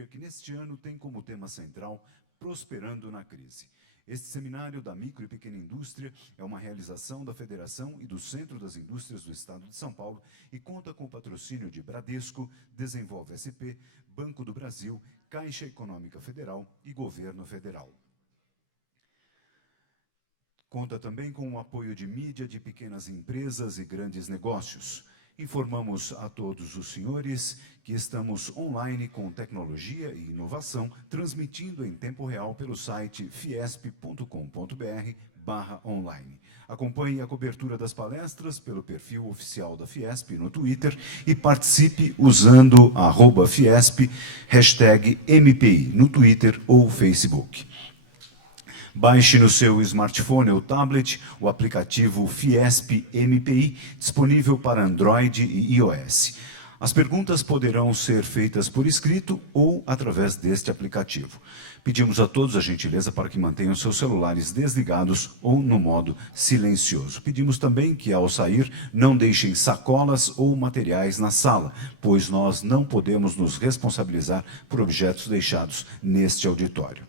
indústria, que neste ano tem como tema central Prosperando na Crise. Este seminário da micro e pequena indústria é uma realização da Federação e do Centro das Indústrias do Estado de São Paulo e conta com o patrocínio de Bradesco, Desenvolve SP, Banco do Brasil, Caixa Econômica Federal e Governo Federal. Conta também com o apoio de mídia de pequenas empresas e grandes negócios. Informamos a todos os senhores que estamos online com tecnologia e inovação, transmitindo em tempo real pelo site fiesp.com.br/online. Acompanhe a cobertura das palestras pelo perfil oficial da Fiesp no Twitter e participe usando @Fiesp, #MPI, no Twitter ou Facebook. Baixe no seu smartphone ou tablet o aplicativo Fiesp MPI, disponível para Android e iOS. As perguntas poderão ser feitas por escrito ou através deste aplicativo. Pedimos a todos a gentileza para que mantenham seus celulares desligados ou no modo silencioso. Pedimos também que, ao sair, não deixem sacolas ou materiais na sala, pois nós não podemos nos responsabilizar por objetos deixados neste auditório.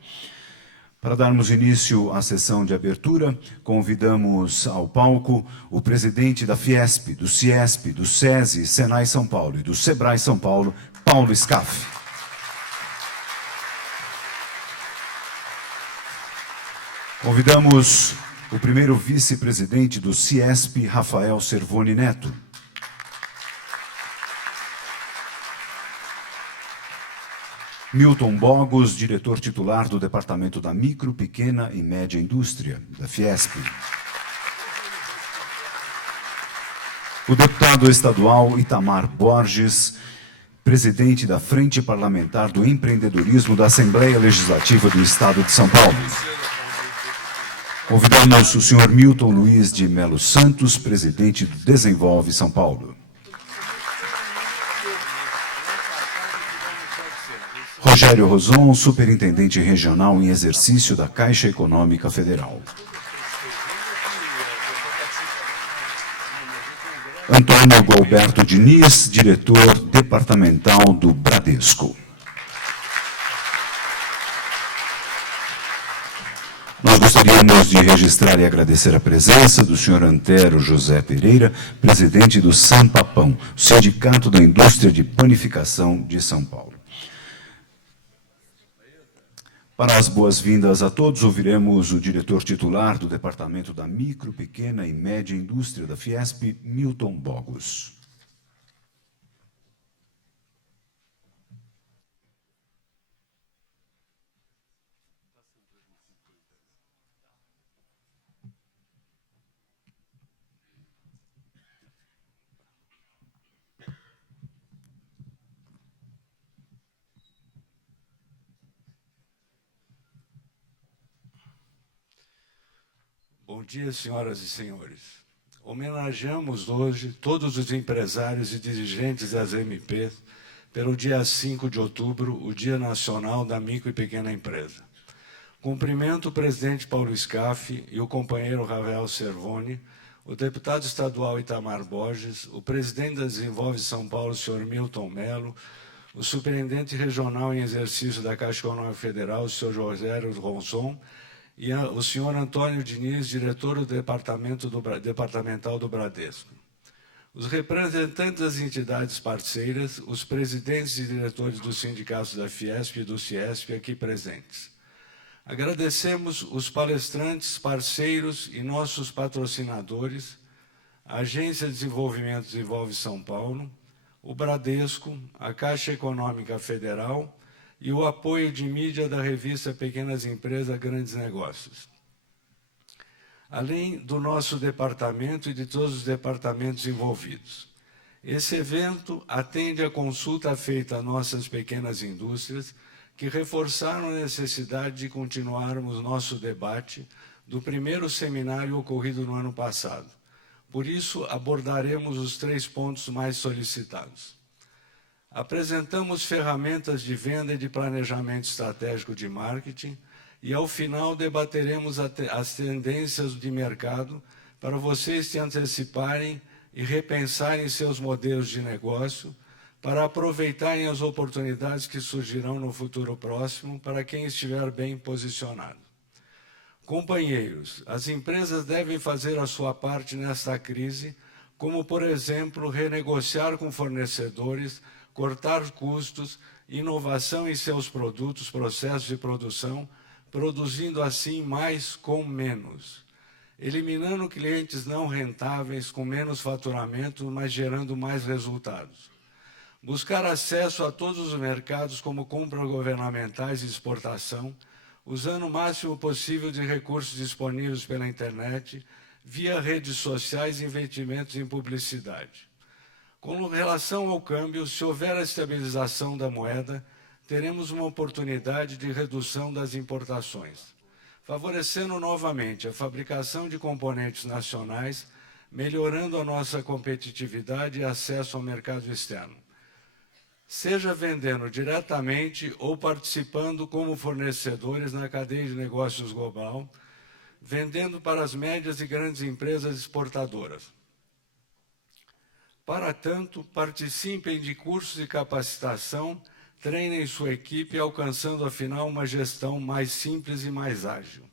Para darmos início à sessão de abertura, convidamos ao palco o presidente da Fiesp, do Ciesp, do SESI, Senai São Paulo e do Sebrae São Paulo, Paulo Scaff. Convidamos o primeiro vice-presidente do Ciesp, Rafael Servoni Neto. Milton Bogos, diretor titular do Departamento da Micro, Pequena e Média Indústria, da Fiesp. O deputado estadual Itamar Borges, presidente da Frente Parlamentar do Empreendedorismo da Assembleia Legislativa do Estado de São Paulo. Convidamos o senhor Milton Luiz de Melo Santos, presidente do Desenvolve São Paulo. Rogério Roson, superintendente regional em exercício da Caixa Econômica Federal. Antônio Gualberto Diniz, diretor departamental do Bradesco. Nós gostaríamos de registrar e agradecer a presença do senhor Antero José Pereira, presidente do Sampapão, Sindicato da Indústria de Panificação de São Paulo. Para as boas-vindas a todos, ouviremos o diretor titular do Departamento da Micro, Pequena e Média Indústria da Fiesp, Milton Bogos. Bom dia, senhoras e senhores. Homenageamos hoje todos os empresários e dirigentes das MPs pelo dia 5 de outubro, o Dia Nacional da Micro e Pequena Empresa. Cumprimento o presidente Paulo Scaff e o companheiro Rafael Servoni, o deputado estadual Itamar Borges, o presidente da Desenvolve São Paulo, senhor Milton Melo, o superintendente regional em exercício da Caixa Econômica Federal, o senhor Rogério Roson, e o senhor Antônio Diniz, diretor do departamental do Bradesco. Os representantes das entidades parceiras, os presidentes e diretores dos sindicatos da Fiesp e do Ciesp aqui presentes. Agradecemos os palestrantes, parceiros e nossos patrocinadores, a Agência de Desenvolvimento Desenvolve São Paulo, o Bradesco, a Caixa Econômica Federal e o apoio de mídia da revista Pequenas Empresas, Grandes Negócios. Além do nosso departamento e de todos os departamentos envolvidos. Esse evento atende à consulta feita a nossas pequenas indústrias, que reforçaram a necessidade de continuarmos nosso debate do primeiro seminário ocorrido no ano passado. Por isso, abordaremos os 3 pontos mais solicitados. Apresentamos ferramentas de venda e de planejamento estratégico de marketing e, ao final, debateremos as tendências de mercado para vocês se anteciparem e repensarem seus modelos de negócio para aproveitarem as oportunidades que surgirão no futuro próximo para quem estiver bem posicionado. Companheiros, as empresas devem fazer a sua parte nesta crise, como, por exemplo, renegociar com fornecedores, cortar custos, inovação em seus produtos, processos de produção, produzindo assim mais com menos, eliminando clientes não rentáveis com menos faturamento, mas gerando mais resultados. Buscar acesso a todos os mercados como compras governamentais e exportação, usando o máximo possível de recursos disponíveis pela internet, via redes sociais e investimentos em publicidade. Com relação ao câmbio, se houver a estabilização da moeda, teremos uma oportunidade de redução das importações, favorecendo novamente a fabricação de componentes nacionais, melhorando a nossa competitividade e acesso ao mercado externo, seja vendendo diretamente ou participando como fornecedores na cadeia de negócios global, vendendo para as médias e grandes empresas exportadoras. Para tanto, participem de cursos de capacitação, treinem sua equipe, alcançando, afinal, uma gestão mais simples e mais ágil.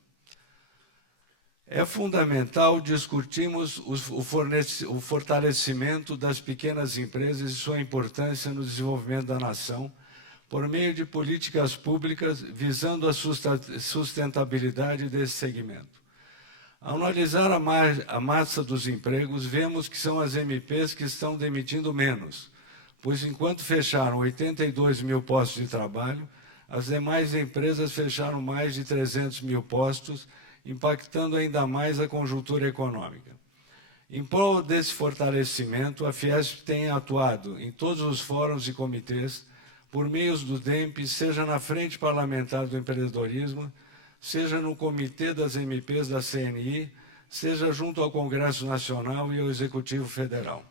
É fundamental discutirmos o fortalecimento das pequenas empresas e sua importância no desenvolvimento da nação, por meio de políticas públicas visando a sustentabilidade desse segmento. Ao analisar a massa dos empregos, vemos que são as MPs que estão demitindo menos, pois enquanto fecharam 82 mil postos de trabalho, as demais empresas fecharam mais de 300 mil postos, impactando ainda mais a conjuntura econômica. Em prol desse fortalecimento, a Fiesp tem atuado em todos os fóruns e comitês, por meios do DEMP, seja na Frente Parlamentar do Empreendedorismo, seja no Comitê das MPs da CNI, seja junto ao Congresso Nacional e ao Executivo Federal.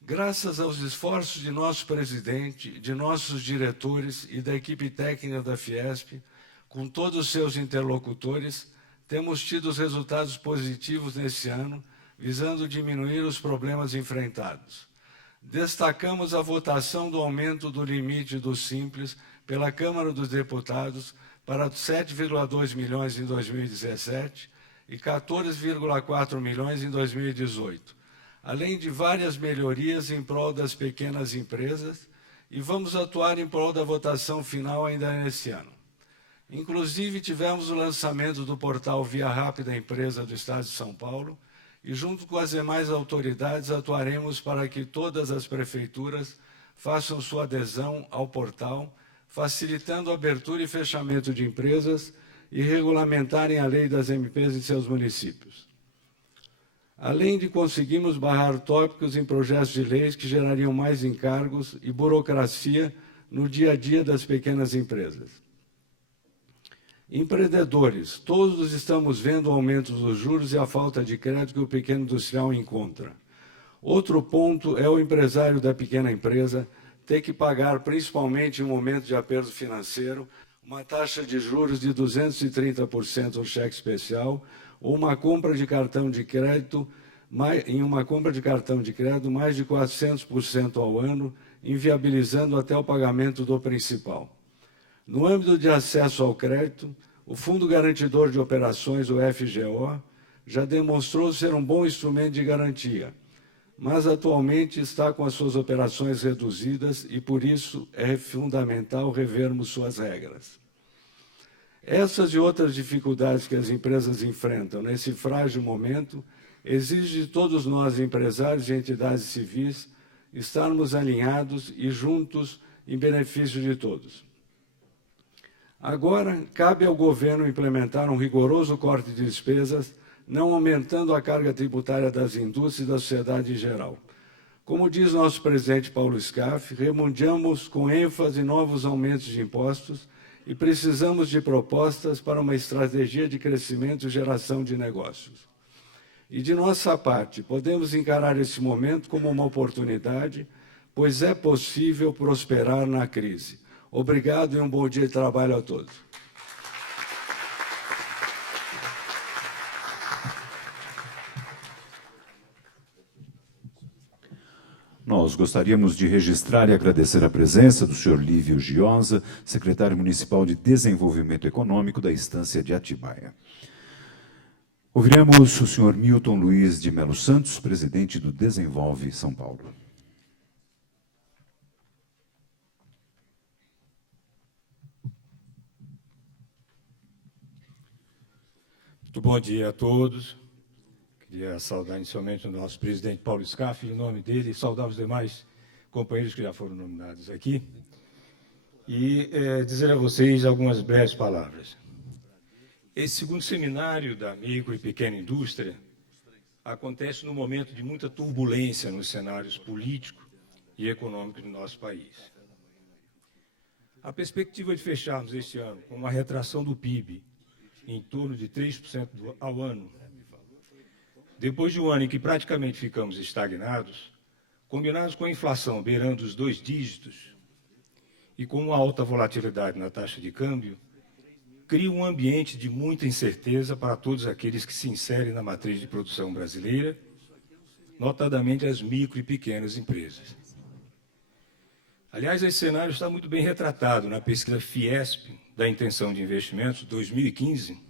Graças aos esforços de nosso presidente, de nossos diretores e da equipe técnica da Fiesp, com todos os seus interlocutores, temos tido os resultados positivos nesse ano, visando diminuir os problemas enfrentados. Destacamos a votação do aumento do limite do Simples pela Câmara dos Deputados para 7,2 milhões em 2017 e 14,4 milhões em 2018, além de várias melhorias em prol das pequenas empresas, e vamos atuar em prol da votação final ainda nesse ano. Inclusive, tivemos o lançamento do portal Via Rápida Empresa do Estado de São Paulo e, junto com as demais autoridades, atuaremos para que todas as prefeituras façam sua adesão ao portal, facilitando a abertura e fechamento de empresas e regulamentarem a lei das MPs em seus municípios. Além de conseguirmos barrar tópicos em projetos de leis que gerariam mais encargos e burocracia no dia a dia das pequenas empresas. Empreendedores, todos estamos vendo o aumento dos juros e a falta de crédito que o pequeno industrial encontra. Outro ponto é o empresário da pequena empresa ter que pagar, principalmente em um momento de aperto financeiro, uma taxa de juros de 230% no cheque especial ou uma compra de cartão de crédito, em uma compra de cartão de crédito mais de 400% ao ano, inviabilizando até o pagamento do principal. No âmbito de acesso ao crédito, o Fundo Garantidor de Operações, o FGO, já demonstrou ser um bom instrumento de garantia, mas atualmente está com as suas operações reduzidas e, por isso, é fundamental revermos suas regras. Essas e outras dificuldades que as empresas enfrentam nesse frágil momento exigem de todos nós, empresários e entidades civis, estarmos alinhados e juntos em benefício de todos. Agora, cabe ao governo implementar um rigoroso corte de despesas, não aumentando a carga tributária das indústrias e da sociedade em geral. Como diz nosso presidente Paulo Scaff, remundiamos com ênfase novos aumentos de impostos e precisamos de propostas para uma estratégia de crescimento e geração de negócios. E, de nossa parte, podemos encarar esse momento como uma oportunidade, pois é possível prosperar na crise. Obrigado e um bom dia de trabalho a todos. Nós gostaríamos de registrar e agradecer a presença do senhor Lívio Giosa, secretário municipal de Desenvolvimento Econômico da Estância de Atibaia. Ouviremos o senhor Milton Luiz de Melo Santos, presidente do Desenvolve São Paulo. Muito bom dia a todos. Queria saudar inicialmente o nosso presidente Paulo Scaff, em nome dele, e saudar os demais companheiros que já foram nominados aqui, e dizer a vocês algumas breves palavras. Esse segundo seminário da micro e pequena indústria acontece num momento de muita turbulência nos cenários político e econômico do nosso país. A perspectiva de fecharmos este ano com uma retração do PIB em torno de 3% ao ano, depois de um ano em que praticamente ficamos estagnados, combinados com a inflação beirando os 2 dígitos e com uma alta volatilidade na taxa de câmbio, cria um ambiente de muita incerteza para todos aqueles que se inserem na matriz de produção brasileira, notadamente as micro e pequenas empresas. Aliás, esse cenário está muito bem retratado na pesquisa Fiesp da Intenção de Investimentos 2015,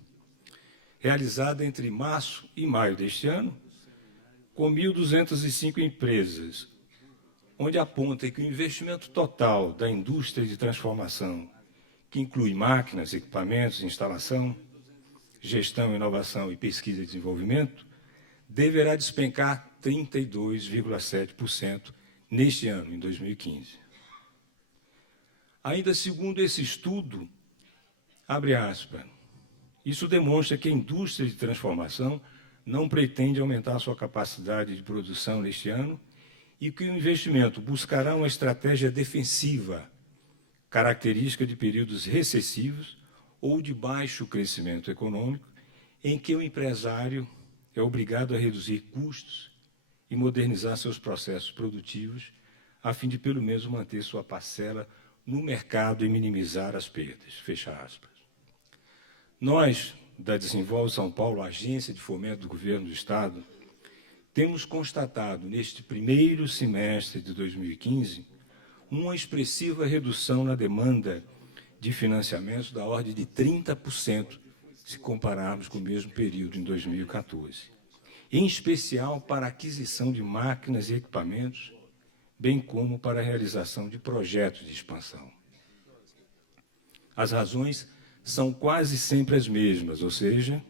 realizada entre março e maio deste ano, com 1.205 empresas, onde aponta que o investimento total da indústria de transformação, que inclui máquinas, equipamentos, instalação, gestão, inovação e pesquisa e desenvolvimento, deverá despencar 32,7% neste ano, em 2015. Ainda segundo esse estudo, abre aspas, isso demonstra que a indústria de transformação não pretende aumentar sua capacidade de produção neste ano e que o investimento buscará uma estratégia defensiva, característica de períodos recessivos ou de baixo crescimento econômico, em que o empresário é obrigado a reduzir custos e modernizar seus processos produtivos, a fim de, pelo menos, manter sua parcela no mercado e minimizar as perdas. Fecha aspas. Nós, da Desenvolve São Paulo, agência de fomento do governo do Estado, temos constatado, neste primeiro semestre de 2015, uma expressiva redução na demanda de financiamentos da ordem de 30%, se compararmos com o mesmo período em 2014, em especial para a aquisição de máquinas e equipamentos, bem como para a realização de projetos de expansão. As razões são quase sempre as mesmas, ou seja,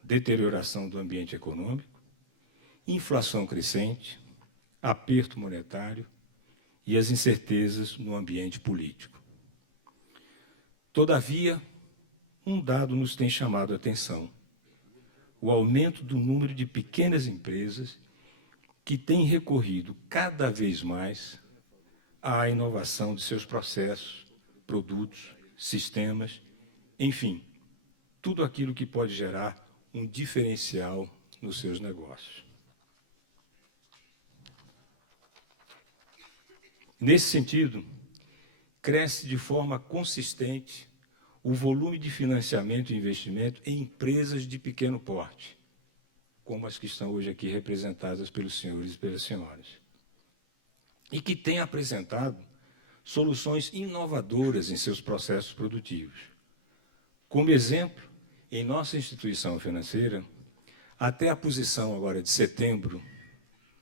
deterioração do ambiente econômico, inflação crescente, aperto monetário e as incertezas no ambiente político. Todavia, um dado nos tem chamado a atenção: o aumento do número de pequenas empresas que têm recorrido cada vez mais à inovação de seus processos, produtos, sistemas, enfim, tudo aquilo que pode gerar um diferencial nos seus negócios. Nesse sentido, cresce de forma consistente o volume de financiamento e investimento em empresas de pequeno porte, como as que estão hoje aqui representadas pelos senhores e pelas senhoras, e que têm apresentado soluções inovadoras em seus processos produtivos. Como exemplo, em nossa instituição financeira, até a posição agora de setembro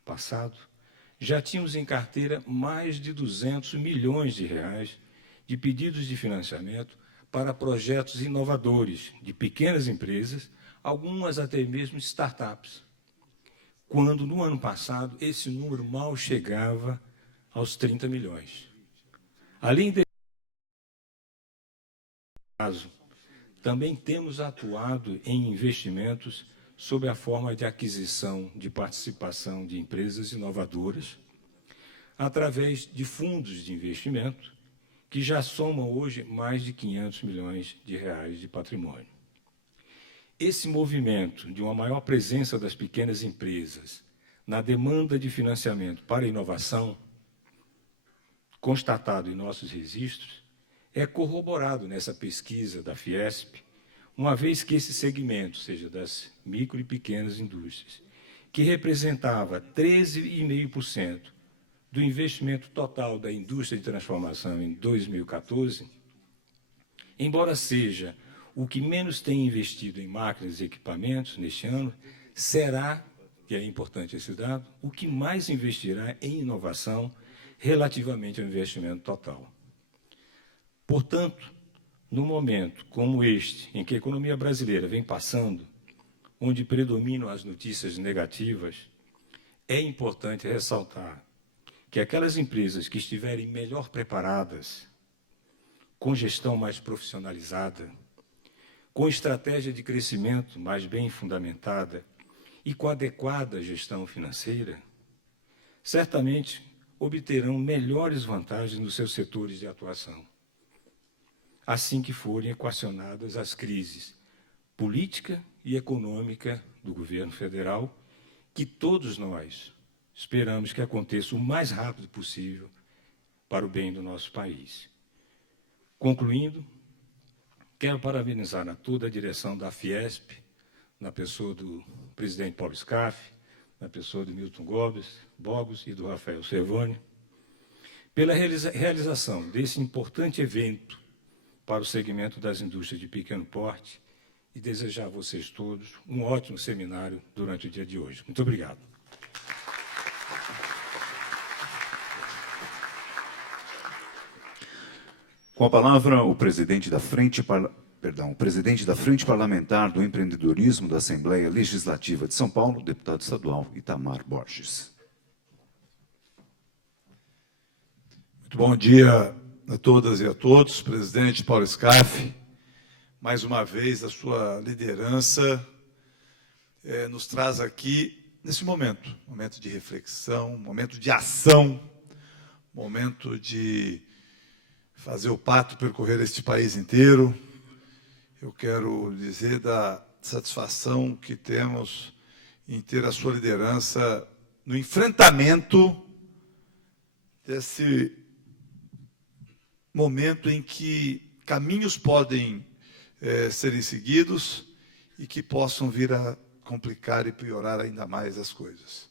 passado, já tínhamos em carteira mais de 200 milhões de reais de pedidos de financiamento para projetos inovadores de pequenas empresas, algumas até mesmo startups, quando, no ano passado, esse número mal chegava aos 30 milhões. Além desse caso, também temos atuado em investimentos sob a forma de aquisição de participação de empresas inovadoras, através de fundos de investimento, que já somam hoje mais de 500 milhões de reais de patrimônio. Esse movimento de uma maior presença das pequenas empresas na demanda de financiamento para a inovação, constatado em nossos registros, é corroborado nessa pesquisa da Fiesp, uma vez que esse segmento, seja das micro e pequenas indústrias, que representava 13,5% do investimento total da indústria de transformação em 2014, embora seja o que menos tem investido em máquinas e equipamentos neste ano, será, e é importante esse dado, o que mais investirá em inovação relativamente ao investimento total. Portanto, no momento como este, em que a economia brasileira vem passando, onde predominam as notícias negativas, é importante ressaltar que aquelas empresas que estiverem melhor preparadas, com gestão mais profissionalizada, com estratégia de crescimento mais bem fundamentada e com adequada gestão financeira, certamente obterão melhores vantagens nos seus setores de atuação, assim que forem equacionadas as crises política e econômica do governo federal, que todos nós esperamos que aconteça o mais rápido possível para o bem do nosso país. Concluindo, quero parabenizar a toda a direção da Fiesp, na pessoa do presidente Paulo Scaff, na pessoa do Milton Bogos e do Rafael Cervoni, pela realização desse importante evento para o segmento das indústrias de pequeno porte e desejar a vocês todos um ótimo seminário durante o dia de hoje. Muito obrigado. Com a palavra, o presidente da Frente Parlamentar do Empreendedorismo da Assembleia Legislativa de São Paulo, deputado estadual Itamar Borges. Muito bom dia a todas e a todos. Presidente Paulo Scaff, mais uma vez a sua liderança nos traz aqui, nesse momento de reflexão, momento de ação, momento de fazer o pato percorrer este país inteiro. Eu quero dizer da satisfação que temos em ter a sua liderança no enfrentamento desse momento em que caminhos podem serem seguidos e que possam vir a complicar e piorar ainda mais as coisas.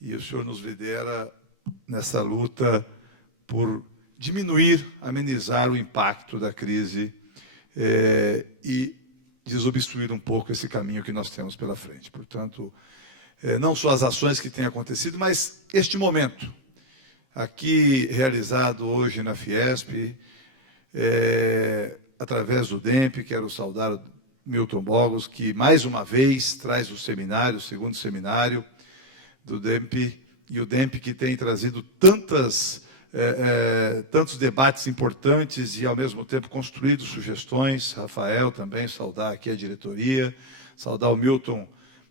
E o senhor nos lidera nessa luta por diminuir, amenizar o impacto da crise e desobstruir um pouco esse caminho que nós temos pela frente. Portanto, não só as ações que têm acontecido, mas este momento, aqui realizado hoje na Fiesp, através do DEMP, quero saudar o Milton Bogos, que mais uma vez traz o seminário, o segundo seminário do DEMP, e o DEMP que tem trazido tantos debates importantes e, ao mesmo tempo, construído sugestões. Rafael também, saudar aqui a diretoria, saudar o Milton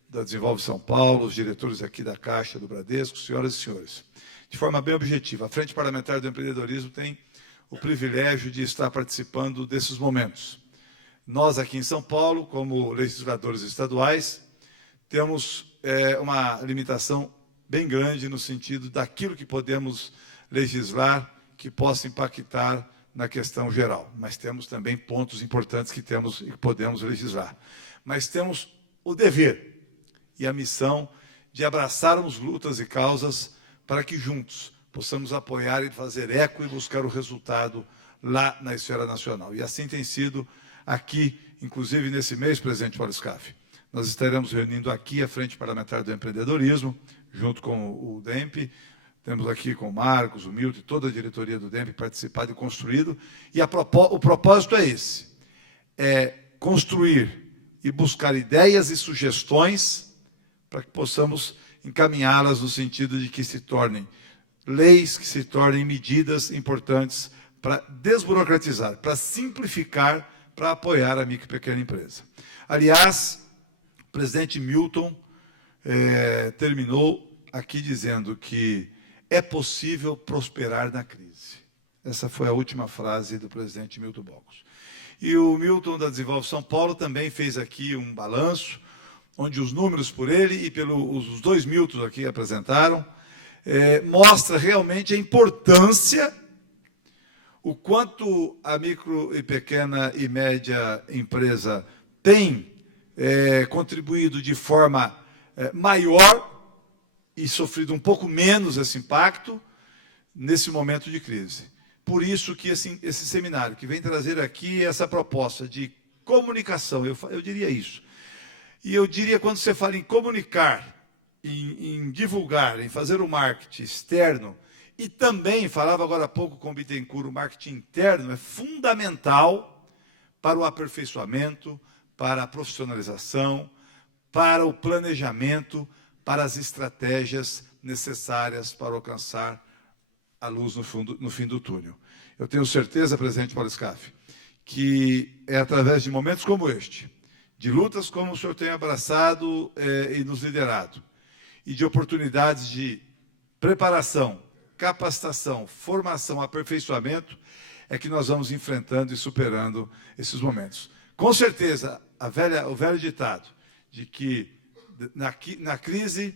da Desenvolve São Paulo, os diretores aqui da Caixa, do Bradesco, senhoras e senhores. De forma bem objetiva, a Frente Parlamentar do Empreendedorismo tem o privilégio de estar participando desses momentos. Nós, aqui em São Paulo, como legisladores estaduais, temos uma limitação bem grande no sentido daquilo que podemos legislar que possa impactar na questão geral. Mas temos também pontos importantes que temos e que podemos legislar. Mas temos o dever e a missão de abraçarmos lutas e causas para que juntos possamos apoiar e fazer eco e buscar o resultado lá na esfera nacional. E assim tem sido aqui, inclusive nesse mês, presidente Paulo Scaff. Nós estaremos reunindo aqui a Frente Parlamentar do Empreendedorismo, junto com o DEMP. Temos aqui com o Marcos, o Milton e toda a diretoria do DEMP participado e construído. E o propósito é esse, é construir e buscar ideias e sugestões para que possamos encaminhá-las no sentido de que se tornem leis, que se tornem medidas importantes para desburocratizar, para simplificar, para apoiar a micro e pequena empresa. Aliás, o presidente Milton terminou aqui dizendo que é possível prosperar na crise. Essa foi a última frase do presidente Milton Bogos. E o Milton da Desenvolve São Paulo também fez aqui um balanço, onde os números por ele e pelos dois Miltons aqui apresentaram, mostra realmente a importância, o quanto a micro e pequena e média empresa tem contribuído de forma maior e sofrido um pouco menos esse impacto, nesse momento de crise. Por isso que esse seminário, que vem trazer aqui essa proposta de comunicação, eu diria isso. E eu diria, quando você fala em comunicar, em divulgar, em fazer o marketing externo, e também, falava agora há pouco com o Bittencourt, o marketing interno é fundamental para o aperfeiçoamento, para a profissionalização, para o planejamento, para as estratégias necessárias para alcançar a luz no fim do túnel. Eu tenho certeza, presidente Paulo Scaff, que é através de momentos como este, de lutas como o senhor tem abraçado e nos liderado, e de oportunidades de preparação, capacitação, formação, aperfeiçoamento, é que nós vamos enfrentando e superando esses momentos. Com certeza, o velho ditado de que na crise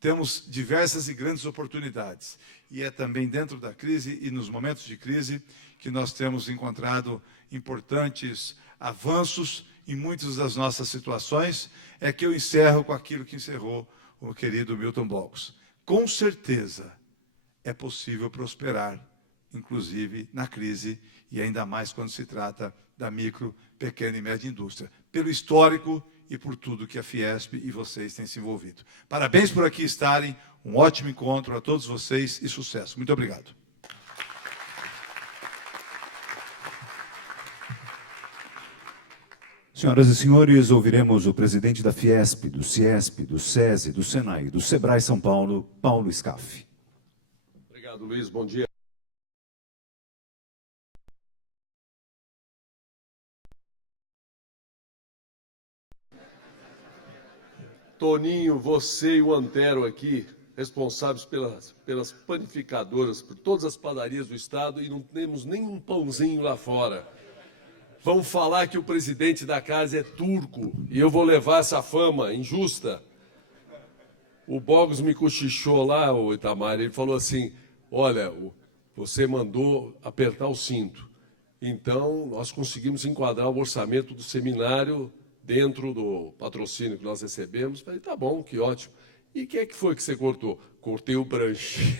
temos diversas e grandes oportunidades. E é também dentro da crise e nos momentos de crise que nós temos encontrado importantes avanços em muitas das nossas situações. É que eu encerro com aquilo que encerrou o querido Milton Bogos. Com certeza é possível prosperar, inclusive na crise, e ainda mais quando se trata da micro, pequena e média indústria, pelo histórico e por tudo que a Fiesp e vocês têm se envolvido. Parabéns por aqui estarem, um ótimo encontro a todos vocês e sucesso. Muito obrigado. Senhoras e senhores, ouviremos o presidente da Fiesp, do Ciesp, do SESI, do Senai e do Sebrae São Paulo, Paulo Scaff. Obrigado, Luiz. Bom dia. Toninho, você e o Antero aqui, responsáveis pelas panificadoras, por todas as padarias do Estado, e não temos nenhum pãozinho lá fora. Vão falar que o presidente da casa é turco, e eu vou levar essa fama injusta. O Bogos me cochichou lá, o Itamar, ele falou assim, olha, você mandou apertar o cinto. Então, nós conseguimos enquadrar o orçamento do seminário dentro do patrocínio que nós recebemos. Falei, tá bom, que ótimo. E o que é que foi que você cortou? Cortei o branche.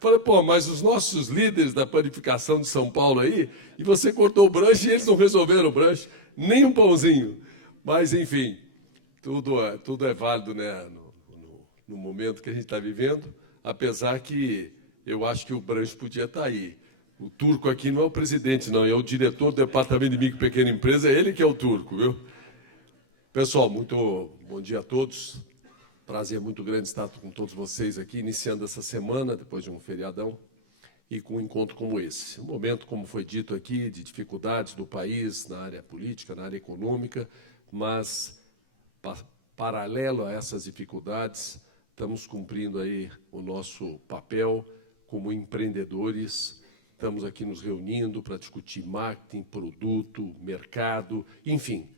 Falei, pô, mas os nossos líderes da panificação de São Paulo aí, e você cortou o branche e eles não resolveram o branche, nem um pãozinho. Mas, enfim, tudo é válido, né, no momento que a gente está vivendo, apesar que eu acho que o branche podia estar aí. O turco aqui não é o presidente, não, é o diretor do Departamento de Micro e Pequena Empresa, é ele que é o turco, viu? Pessoal, muito bom dia a todos. Prazer muito grande estar com todos vocês aqui, iniciando essa semana, depois de um feriadão, e com um encontro como esse. Um momento, como foi dito aqui, de dificuldades do país na área política, na área econômica, mas, paralelo a essas dificuldades, estamos cumprindo aí o nosso papel como empreendedores. Estamos aqui nos reunindo para discutir marketing, produto, mercado, enfim.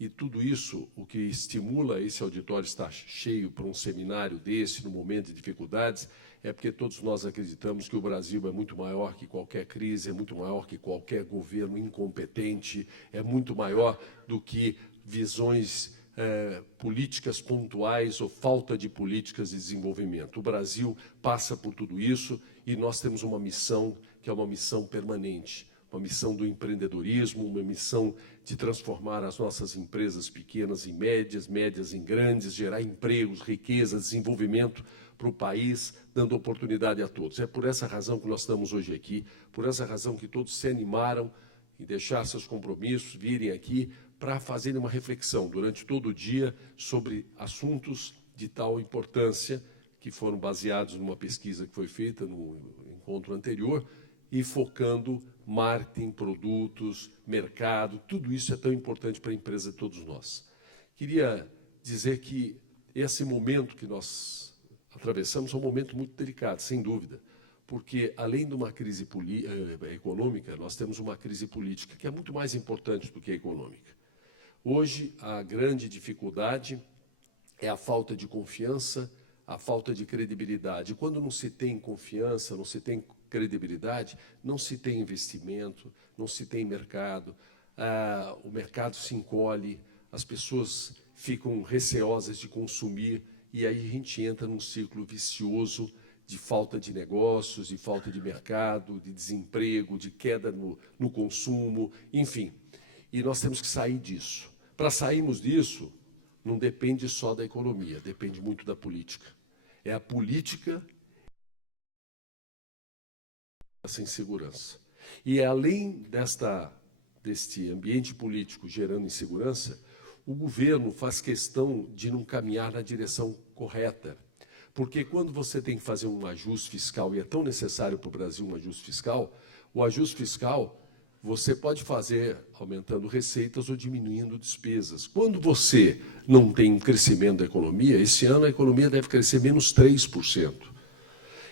E tudo isso, o que estimula esse auditório estar cheio para um seminário desse, no momento de dificuldades, é porque todos nós acreditamos que o Brasil é muito maior que qualquer crise, é muito maior que qualquer governo incompetente, é muito maior do que visões políticas pontuais ou falta de políticas de desenvolvimento. O Brasil passa por tudo isso e nós temos uma missão que é uma missão permanente, uma missão do empreendedorismo, uma missão de transformar as nossas empresas pequenas em médias, médias em grandes, gerar empregos, riqueza, desenvolvimento para o país, dando oportunidade a todos. É por essa razão que nós estamos hoje aqui, por essa razão que todos se animaram em deixar seus compromissos, virem aqui para fazerem uma reflexão durante todo o dia sobre assuntos de tal importância que foram baseados numa pesquisa que foi feita no encontro anterior, e focando marketing, produtos, mercado, tudo isso é tão importante para a empresa de todos nós. Queria dizer que esse momento que nós atravessamos é um momento muito delicado, sem dúvida, porque, além de uma crise econômica, nós temos uma crise política, que é muito mais importante do que a econômica. Hoje, a grande dificuldade é a falta de confiança, a falta de credibilidade. Quando não se tem confiança, não se tem credibilidade, não se tem investimento, não se tem mercado, o mercado se encolhe, as pessoas ficam receosas de consumir, e aí a gente entra num ciclo vicioso de falta de negócios, de falta de mercado, de desemprego, de queda no consumo, enfim. E nós temos que sair disso. Para sairmos disso, não depende só da economia, depende muito da política. É a política essa insegurança. E além deste ambiente político gerando insegurança, o governo faz questão de não caminhar na direção correta. Porque quando você tem que fazer um ajuste fiscal, e é tão necessário para o Brasil um ajuste fiscal, o ajuste fiscal você pode fazer aumentando receitas ou diminuindo despesas. Quando você não tem um crescimento da economia, esse ano a economia deve crescer menos 3%.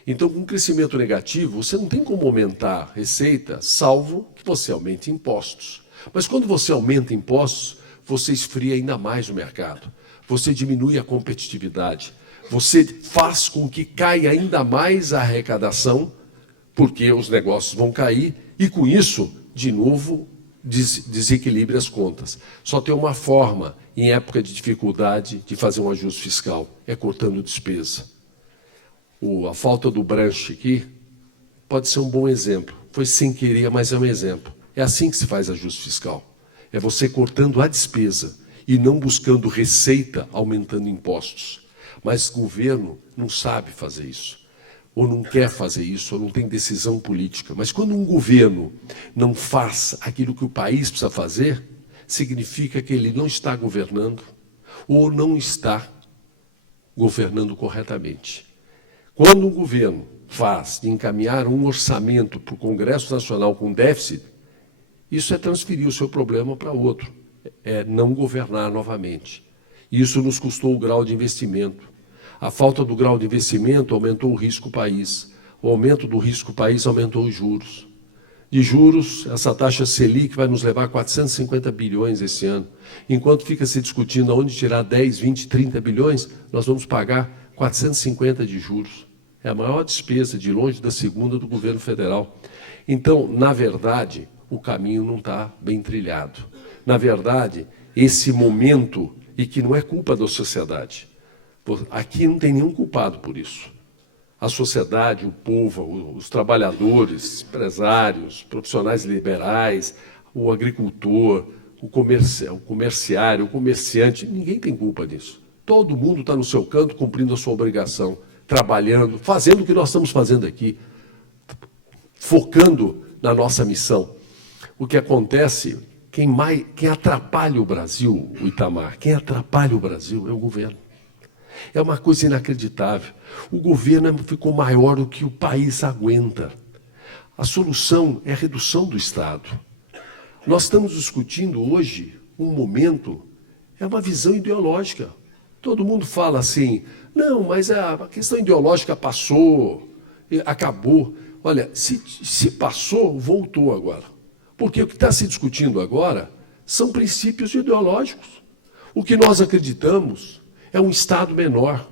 Então, com um crescimento negativo, você não tem como aumentar receita, salvo que você aumente impostos. Mas quando você aumenta impostos, você esfria ainda mais o mercado. Você diminui a competitividade. Você faz com que caia ainda mais a arrecadação, porque os negócios vão cair, e com isso, de novo, desequilibre as contas. Só tem uma forma, em época de dificuldade, de fazer um ajuste fiscal, é cortando despesa. A falta do branche aqui pode ser um bom exemplo. Foi sem querer, mas é um exemplo. É assim que se faz ajuste fiscal. É você cortando a despesa e não buscando receita, aumentando impostos. Mas o governo não sabe fazer isso, ou não quer fazer isso, ou não tem decisão política. Mas quando um governo não faz aquilo que o país precisa fazer, significa que ele não está governando, ou não está governando corretamente. Quando um governo faz de encaminhar um orçamento para o Congresso Nacional com déficit, isso é transferir o seu problema para outro, é não governar novamente. Isso nos custou o grau de investimento. A falta do grau de investimento aumentou o risco país. O aumento do risco país aumentou os juros. De juros, essa taxa Selic vai nos levar a 450 bilhões esse ano. Enquanto fica se discutindo onde tirar 10, 20, 30 bilhões, nós vamos pagar 450 de juros. É a maior despesa, de longe, da segunda do governo federal. Então, na verdade, o caminho não está bem trilhado. Na verdade, esse momento, e que não é culpa da sociedade, aqui não tem nenhum culpado por isso. A sociedade, o povo, os trabalhadores, empresários, profissionais liberais, o agricultor, o comerciário, o comerciante, ninguém tem culpa disso. Todo mundo está no seu canto cumprindo a sua obrigação, trabalhando, fazendo o que nós estamos fazendo aqui, focando na nossa missão. O que acontece, quem atrapalha o Brasil, o Itamar, quem atrapalha o Brasil é o governo. É uma coisa inacreditável. O governo ficou maior do que o país aguenta. A solução é a redução do Estado. Nós estamos discutindo hoje um momento, é uma visão ideológica. Todo mundo fala assim, não, mas a questão ideológica passou, acabou. Olha, se passou, voltou agora. Porque o que está se discutindo agora são princípios ideológicos. O que nós acreditamos é um Estado menor,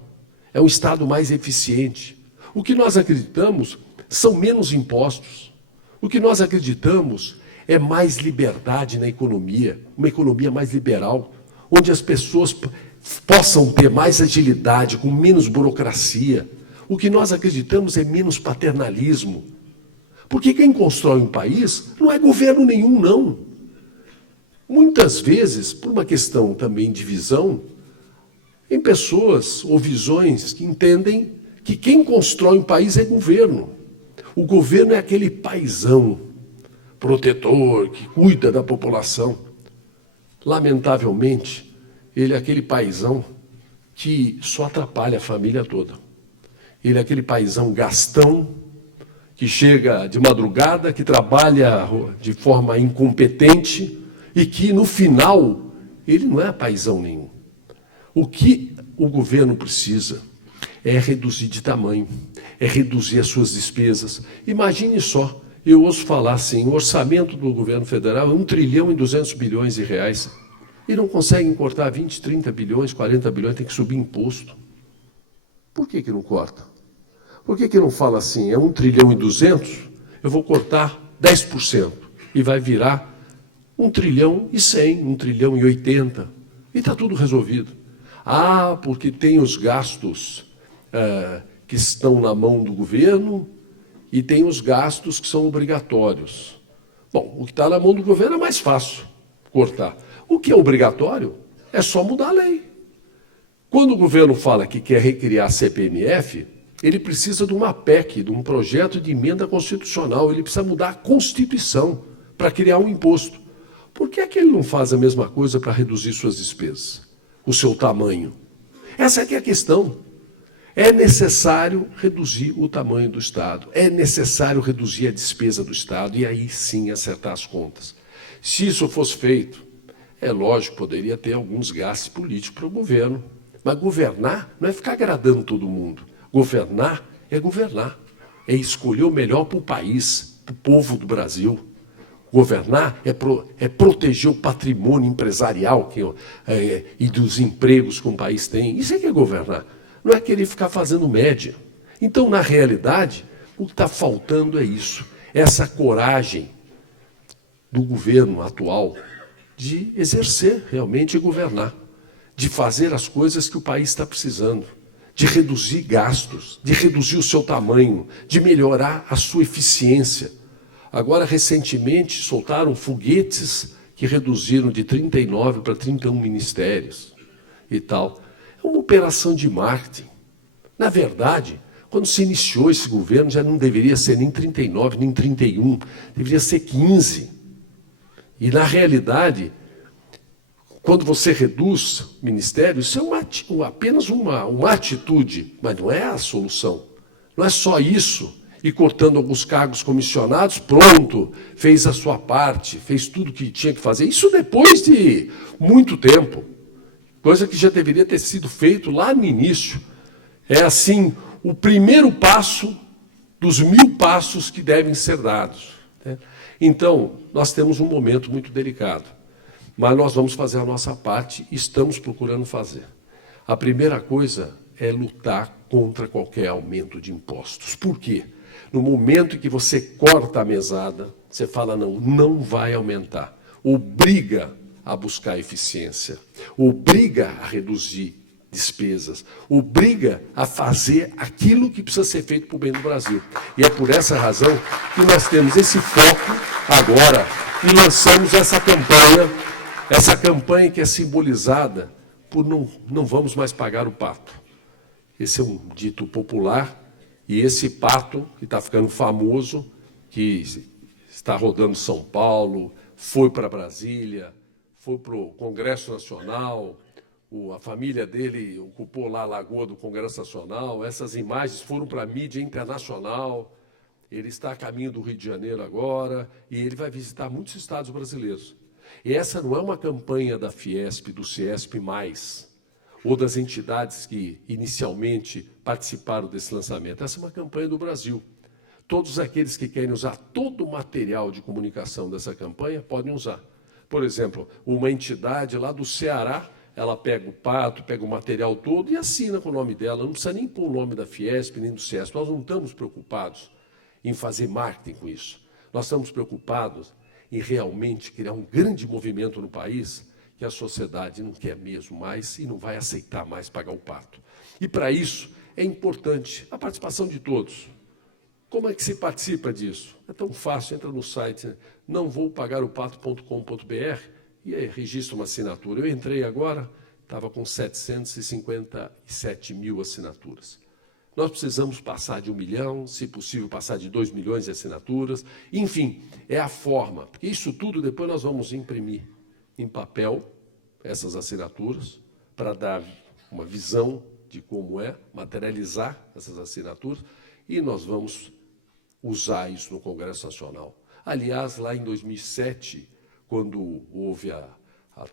é um Estado mais eficiente. O que nós acreditamos são menos impostos. O que nós acreditamos é mais liberdade na economia, uma economia mais liberal, onde as pessoas possam ter mais agilidade, com menos burocracia. O que nós acreditamos é menos paternalismo. Porque quem constrói um país não é governo nenhum, não. Muitas vezes, por uma questão também de visão, em pessoas ou visões que entendem que quem constrói um país é governo. O governo é aquele paizão, protetor, que cuida da população. Lamentavelmente, ele é aquele paizão que só atrapalha a família toda. Ele é aquele paizão gastão, que chega de madrugada, que trabalha de forma incompetente e que, no final, ele não é paizão nenhum. O que o governo precisa é reduzir de tamanho, é reduzir as suas despesas. Imagine só, eu ouço falar assim, o orçamento do governo federal é 1 trilhão e 200 bilhões de reais. E não conseguem cortar 20, 30 bilhões, 40 bilhões, tem que subir imposto. Por que não corta? Por que não fala assim, é 1 trilhão e 200, eu vou cortar 10% e vai virar 1 trilhão e 100, 1 trilhão e 80 e está tudo resolvido. Ah, porque tem os gastos que estão na mão do governo e tem os gastos que são obrigatórios. Bom, o que está na mão do governo é mais fácil cortar. O que é obrigatório é só mudar a lei. Quando o governo fala que quer recriar a CPMF, ele precisa de uma PEC, de um projeto de emenda constitucional, ele precisa mudar a Constituição para criar um imposto. Por que é que ele não faz a mesma coisa para reduzir suas despesas, o seu tamanho? Essa é que é a questão. É necessário reduzir o tamanho do Estado, é necessário reduzir a despesa do Estado e aí sim acertar as contas. Se isso fosse feito, é lógico, poderia ter alguns gastos políticos para o governo, mas governar não é ficar agradando todo mundo. Governar, é escolher o melhor para o país, para o povo do Brasil. Governar é proteger o patrimônio empresarial e dos empregos que um país tem. Isso é que é governar. Não é querer ficar fazendo média. Então, na realidade, o que está faltando é isso. Essa coragem do governo atual de exercer realmente e governar. De fazer as coisas que o país está precisando. De reduzir gastos, de reduzir o seu tamanho, de melhorar a sua eficiência. Agora, recentemente, soltaram foguetes que reduziram de 39 para 31 ministérios e tal. É uma operação de marketing. Na verdade, quando se iniciou esse governo, já não deveria ser nem 39, nem 31, deveria ser 15. E, na realidade, quando você reduz ministérios, isso é apenas uma atitude, mas não é a solução. Não é só isso. E cortando alguns cargos comissionados, pronto, fez a sua parte, fez tudo o que tinha que fazer. Isso depois de muito tempo, coisa que já deveria ter sido feito lá no início. É assim, o primeiro passo dos 1000 passos que devem ser dados. Então, nós temos um momento muito delicado, mas nós vamos fazer a nossa parte e estamos procurando fazer. A primeira coisa é lutar contra qualquer aumento de impostos. Por quê? No momento em que você corta a mesada, você fala, não vai aumentar. Obriga a buscar eficiência, obriga a reduzir despesas, obriga a fazer aquilo que precisa ser feito para o bem do Brasil. E é por essa razão que nós temos esse foco agora e lançamos essa campanha que é simbolizada por não vamos mais pagar o pato. Esse é um dito popular. E esse pato, que está ficando famoso, que está rodando São Paulo, foi para Brasília, foi para o Congresso Nacional, a família dele ocupou lá a lagoa do Congresso Nacional, essas imagens foram para a mídia internacional, ele está a caminho do Rio de Janeiro agora, e ele vai visitar muitos estados brasileiros. E essa não é uma campanha da Fiesp, do Ciesp+, ou das entidades que inicialmente participaram desse lançamento. Essa é uma campanha do Brasil. Todos aqueles que querem usar todo o material de comunicação dessa campanha podem usar. Por exemplo, uma entidade lá do Ceará, ela pega o pato, pega o material todo e assina com o nome dela. Não precisa nem pôr o nome da Fiesp, nem do Ciesp. Nós não estamos preocupados em fazer marketing com isso. Nós estamos preocupados em realmente criar um grande movimento no país que a sociedade não quer mesmo mais e não vai aceitar mais pagar o pato. E, para isso, é importante a participação de todos. Como é que se participa disso? É tão fácil, entra no site nãovoupagaroopato.com.br e aí registra uma assinatura. Eu entrei agora, estava com 757 mil assinaturas. Nós precisamos passar de 1 milhão, se possível passar de 2 milhões de assinaturas. Enfim, é a forma, porque isso tudo depois nós vamos imprimir em papel essas assinaturas, para dar uma visão de como é, materializar essas assinaturas, e nós vamos usar isso no Congresso Nacional. Aliás, lá em 2007, quando houve a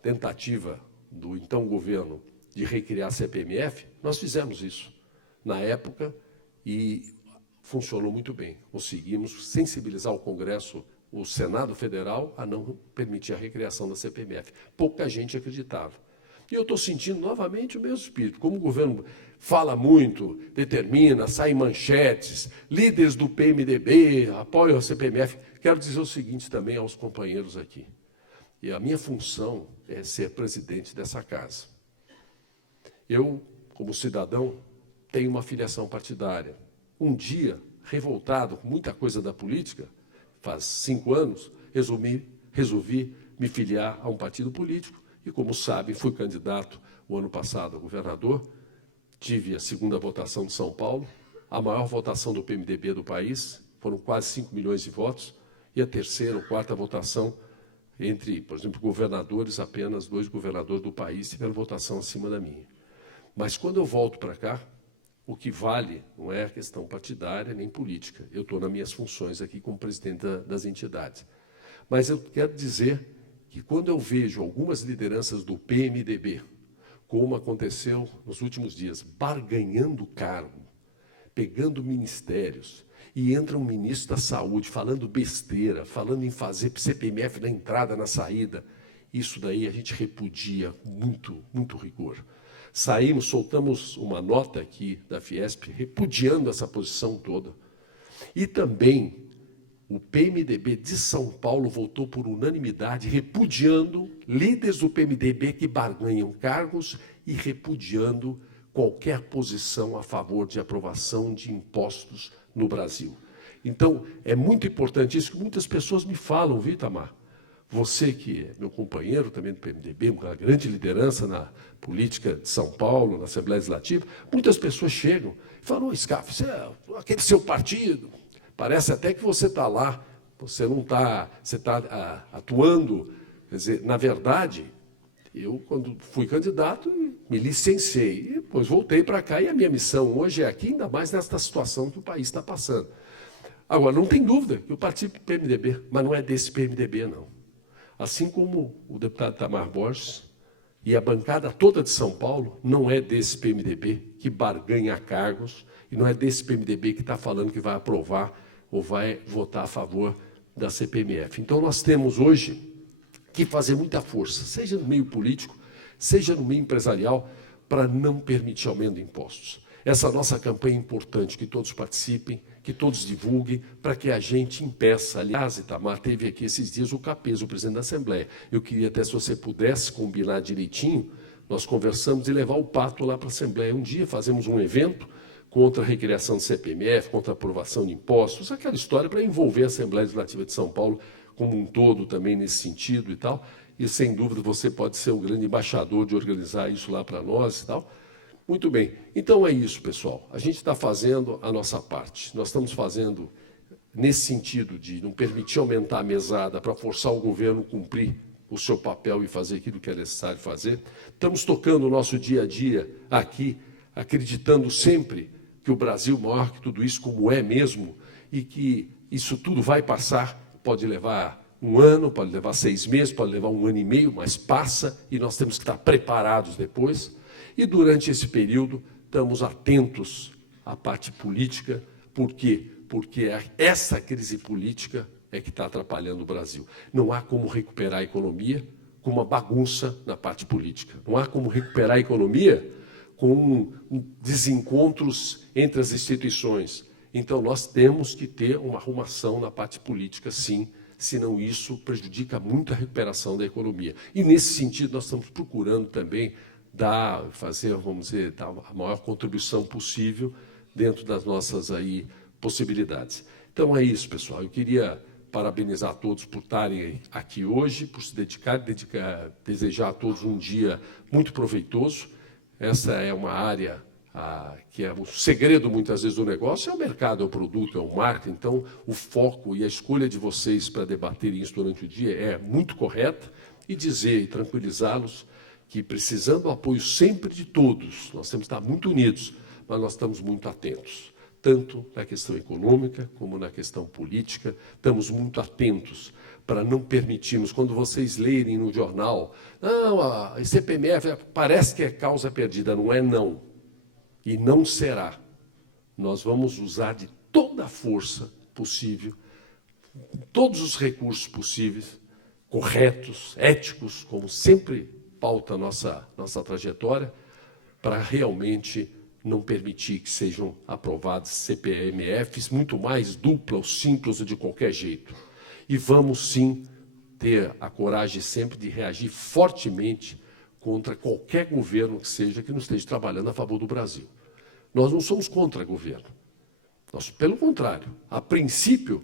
tentativa do então governo de recriar a CPMF, nós fizemos isso na época e funcionou muito bem. Conseguimos sensibilizar o Congresso, o Senado Federal, a não permitir a recriação da CPMF. Pouca gente acreditava. E eu estou sentindo novamente o mesmo espírito. Como o governo fala muito, determina, sai em manchetes, líderes do PMDB apoiam a CPMF. Quero dizer o seguinte também aos companheiros aqui. E a minha função é ser presidente dessa casa. Eu, como cidadão, tenho uma filiação partidária. Um dia, revoltado com muita coisa da política, faz 5 anos, resolvi me filiar a um partido político e, como sabem, fui candidato o ano passado a governador, tive a 2ª votação de São Paulo, a maior votação do PMDB do país, foram quase 5 milhões de votos, e a 3ª ou 4ª votação entre, por exemplo, governadores, apenas 2 governadores do país tiveram votação acima da minha. Mas, quando eu volto para cá, o que vale não é a questão partidária nem política. Eu estou nas minhas funções aqui como presidente das entidades. Mas eu quero dizer que, quando eu vejo algumas lideranças do PMDB, como aconteceu nos últimos dias, barganhando cargo, pegando ministérios, e entra um ministro da Saúde falando besteira, falando em fazer CPMF na entrada, na saída, isso daí a gente repudia com muito rigor. Soltamos uma nota aqui da Fiesp, repudiando essa posição toda. E também o PMDB de São Paulo votou por unanimidade, repudiando líderes do PMDB que barganham cargos e repudiando qualquer posição a favor de aprovação de impostos no Brasil. Então, é muito importante isso que muitas pessoas me falam, viu, Itamar? Você, que é meu companheiro também do PMDB, uma grande liderança na política de São Paulo, na Assembleia Legislativa, muitas pessoas chegam e falam: Scaff, você é aquele seu partido, parece até que você está lá, você não está, você está atuando. Quer dizer, na verdade, eu, quando fui candidato, me licenciei, e depois voltei para cá, e a minha missão hoje é aqui, ainda mais nesta situação que o país está passando. Agora, não tem dúvida que eu participo do PMDB, mas não é desse PMDB, não. Assim como o deputado Itamar Borges e a bancada toda de São Paulo, não é desse PMDB que barganha cargos, e não é desse PMDB que está falando que vai aprovar ou vai votar a favor da CPMF. Então, nós temos hoje que fazer muita força, seja no meio político, seja no meio empresarial, para não permitir aumento de impostos. Essa nossa campanha é importante, que todos participem, que todos divulguem, para que a gente impeça. Aliás, Itamar, teve aqui esses dias o Capês, o presidente da Assembleia. Eu queria até, se você pudesse combinar direitinho, nós conversamos e levar o Pato lá para a Assembleia. Um dia fazemos um evento contra a recriação do CPMF, contra a aprovação de impostos, aquela história para envolver a Assembleia Legislativa de São Paulo como um todo também nesse sentido e tal. E, sem dúvida, você pode ser o grande embaixador de organizar isso lá para nós e tal. Muito bem. Então, é isso, pessoal. A gente está fazendo a nossa parte. Nós estamos fazendo nesse sentido de não permitir aumentar a mesada para forçar o governo a cumprir o seu papel e fazer aquilo que é necessário fazer. Estamos tocando o nosso dia a dia aqui, acreditando sempre que o Brasil, maior que tudo isso, como é mesmo, e que isso tudo vai passar. Pode levar 1 ano, pode levar 6 meses, pode levar 1 ano e meio, mas passa, e nós temos que estar preparados depois. E, durante esse período, estamos atentos à parte política. Por quê? Porque essa crise política é que está atrapalhando o Brasil. Não há como recuperar a economia com uma bagunça na parte política. Não há como recuperar a economia com desencontros entre as instituições. Então, nós temos que ter uma arrumação na parte política, sim, senão isso prejudica muito a recuperação da economia. E, nesse sentido, nós estamos procurando também fazer, vamos dizer, dar a maior contribuição possível dentro das nossas possibilidades. Então, é isso, pessoal. Eu queria parabenizar a todos por estarem aqui hoje, por se desejar a todos um dia muito proveitoso. Essa é uma área que é o segredo, muitas vezes, do negócio, é o mercado, é o produto, é o marketing. Então, o foco e a escolha de vocês para debaterem isso durante o dia é muito correta, e dizer e tranquilizá-los que, precisando do apoio sempre de todos, nós temos que estar muito unidos, mas nós estamos muito atentos, tanto na questão econômica como na questão política. Estamos muito atentos para não permitirmos, quando vocês lerem no jornal, não, a CPMF parece que é causa perdida. Não é, não. E não será. Nós vamos usar de toda a força possível, todos os recursos possíveis, corretos, éticos, como sempre pauta a nossa trajetória, para realmente não permitir que sejam aprovados CPMFs, muito mais dupla ou simples ou de qualquer jeito. E vamos, sim, ter a coragem sempre de reagir fortemente contra qualquer governo que seja que não esteja trabalhando a favor do Brasil. Nós não somos contra governo. Nós, pelo contrário, a princípio,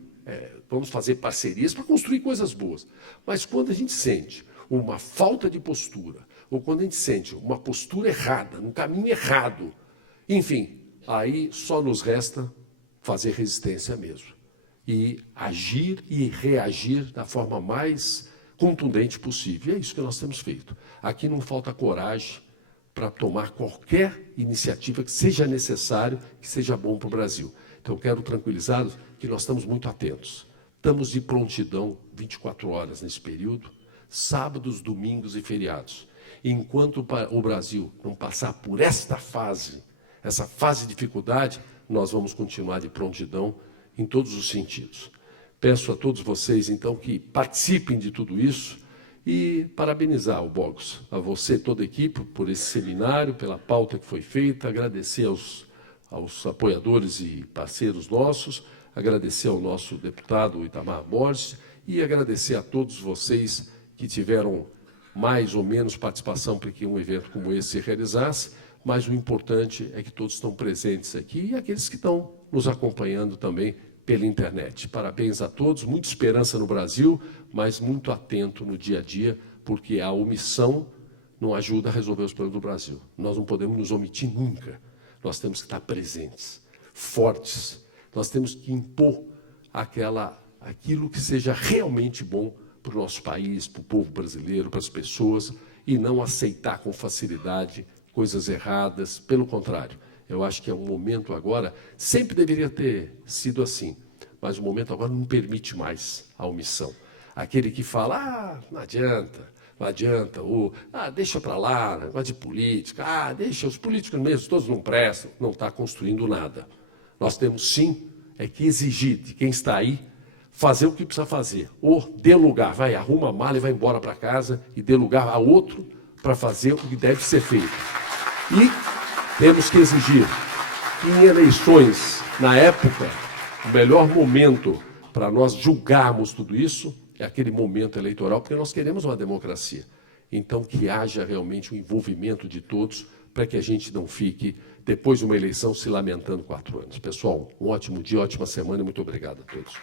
vamos fazer parcerias para construir coisas boas. Mas quando a gente sente uma falta de postura, ou quando a gente sente uma postura errada, um caminho errado, enfim, aí só nos resta fazer resistência mesmo. E agir e reagir da forma mais contundente possível. E é isso que nós temos feito. Aqui não falta coragem para tomar qualquer iniciativa que seja necessário, que seja bom para o Brasil. Então, eu quero tranquilizá-los que nós estamos muito atentos. Estamos de prontidão 24 horas nesse período, sábados, domingos e feriados. Enquanto o Brasil não passar por esta fase, essa fase de dificuldade, nós vamos continuar de prontidão em todos os sentidos. Peço a todos vocês, então, que participem de tudo isso e parabenizar o Bogos, a você, toda a equipe, por esse seminário, pela pauta que foi feita, agradecer aos apoiadores e parceiros nossos, agradecer ao nosso deputado Itamar Borges e agradecer a todos vocês que tiveram mais ou menos participação para que um evento como esse se realizasse, mas o importante é que todos estão presentes aqui e aqueles que estão nos acompanhando também pela internet. Parabéns a todos, muita esperança no Brasil, mas muito atento no dia a dia, porque a omissão não ajuda a resolver os problemas do Brasil. Nós não podemos nos omitir nunca. Nós temos que estar presentes, fortes. Nós temos que impor aquilo que seja realmente bom para o nosso país, para o povo brasileiro, para as pessoas, e não aceitar com facilidade coisas erradas. Pelo contrário, eu acho que é um momento agora, sempre deveria ter sido assim, mas o momento agora não permite mais a omissão. Aquele que fala, não adianta, ou deixa para lá, negócio de política, deixa, os políticos mesmo, todos não prestam, não está construindo nada. Nós temos sim que exigir de quem está aí fazer o que precisa fazer, ou dê lugar, arruma a mala e vai embora para casa e dê lugar a outro para fazer o que deve ser feito. E temos que exigir que em eleições, na época, o melhor momento para nós julgarmos tudo isso é aquele momento eleitoral, porque nós queremos uma democracia. Então, que haja realmente um envolvimento de todos para que a gente não fique, depois de uma eleição, se lamentando 4 anos. Pessoal, um ótimo dia, ótima semana e muito obrigado a todos.